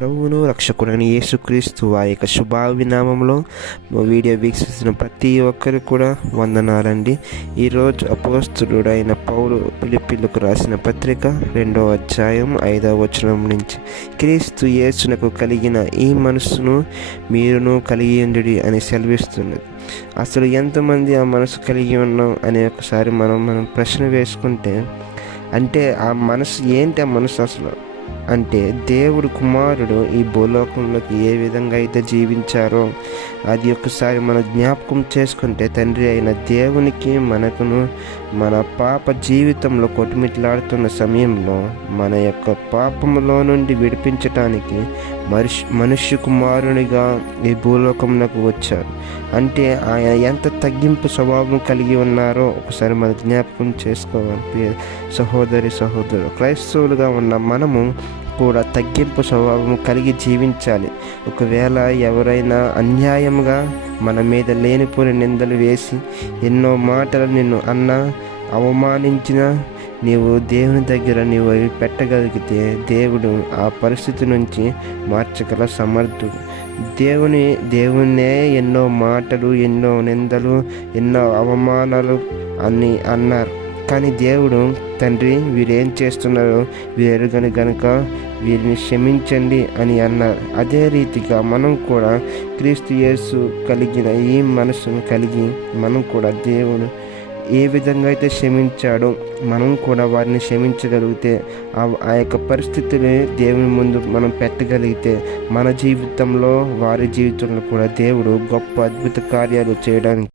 ప్రభువును రక్షకుడైన యేసుక్రీస్తు వారి యొక్క శుభావినామంలో వీడియో వీక్షిస్తున్న ప్రతి ఒక్కరు కూడా వందనాలండి. ఈరోజు అపోస్తులుడైన పౌలు ఫిలిప్పీలకు రాసిన పత్రిక 2వ అధ్యాయం 5వ వచనం నుంచి, క్రీస్తు యేసునకు కలిగిన ఈ మనస్సును మీరును కలిగి ఉండుడి అని సెలవిస్తున్నది. అసలు ఎంతమంది ఆ మనసు కలిగి ఉన్నాం అనే ఒకసారి మనం ప్రశ్న వేసుకుంటే, అంటే ఆ మనసు ఏంటి? ఆ మనసు అసలు అంటే దేవుడు కుమారుడు ఈ భూలోకంలోకి ఏ విధంగా అయితే జీవించారో అది ఒకసారి మనం జ్ఞాపకం చేసుకుంటే, తండ్రి అయిన దేవునికి మనకును మన పాప జీవితంలో కొట్టుమిట్లాడుతున్న సమయంలో మన యొక్క పాపములో నుండి విడిపించటానికి మనుష్య కుమారునిగా ఈ భూలోకంలోకి వచ్చారు. అంటే ఆయన ఎంత తగ్గింపు స్వభావం కలిగి ఉన్నారో ఒకసారి మనం జ్ఞాపకం చేసుకోవాలి. సహోదరులు, క్రైస్తవులుగా ఉన్న మనము కూడా తగ్గింపు స్వభావం కలిగి జీవించాలి. ఒకవేళ ఎవరైనా అన్యాయంగా మన మీద లేనిపోని నిందలు వేసి ఎన్నో మాటలు నిన్ను అన్నా అవమానించినా నీవు దేవుని దగ్గర నీవు అవి పెట్టగలిగితే దేవుడు ఆ పరిస్థితి నుంచి మార్చగల సమర్థుడు. దేవునే ఎన్నో మాటలు, ఎన్నో నిందలు, ఎన్నో అవమానాలు అన్నీ అన్నారు. కానీ దేవుడు, తండ్రి వీరేం చేస్తున్నారో వీరెరుగని గనుక వీరిని క్షమించండి అని అన్నారు. అదే రీతిగా మనం కూడా క్రీస్తు యేసు కలిగిన ఈ మనసును కలిగి మనం కూడా దేవుడు ఏ విధంగా అయితే క్షమించాడో మనం కూడా వారిని క్షమించగలిగితే, ఆ యొక్క పరిస్థితిని దేవుని ముందు మనం పెట్టగలిగితే మన జీవితంలో వారి జీవితంలో కూడా దేవుడు గొప్ప అద్భుత కార్యాలు చేయడానికి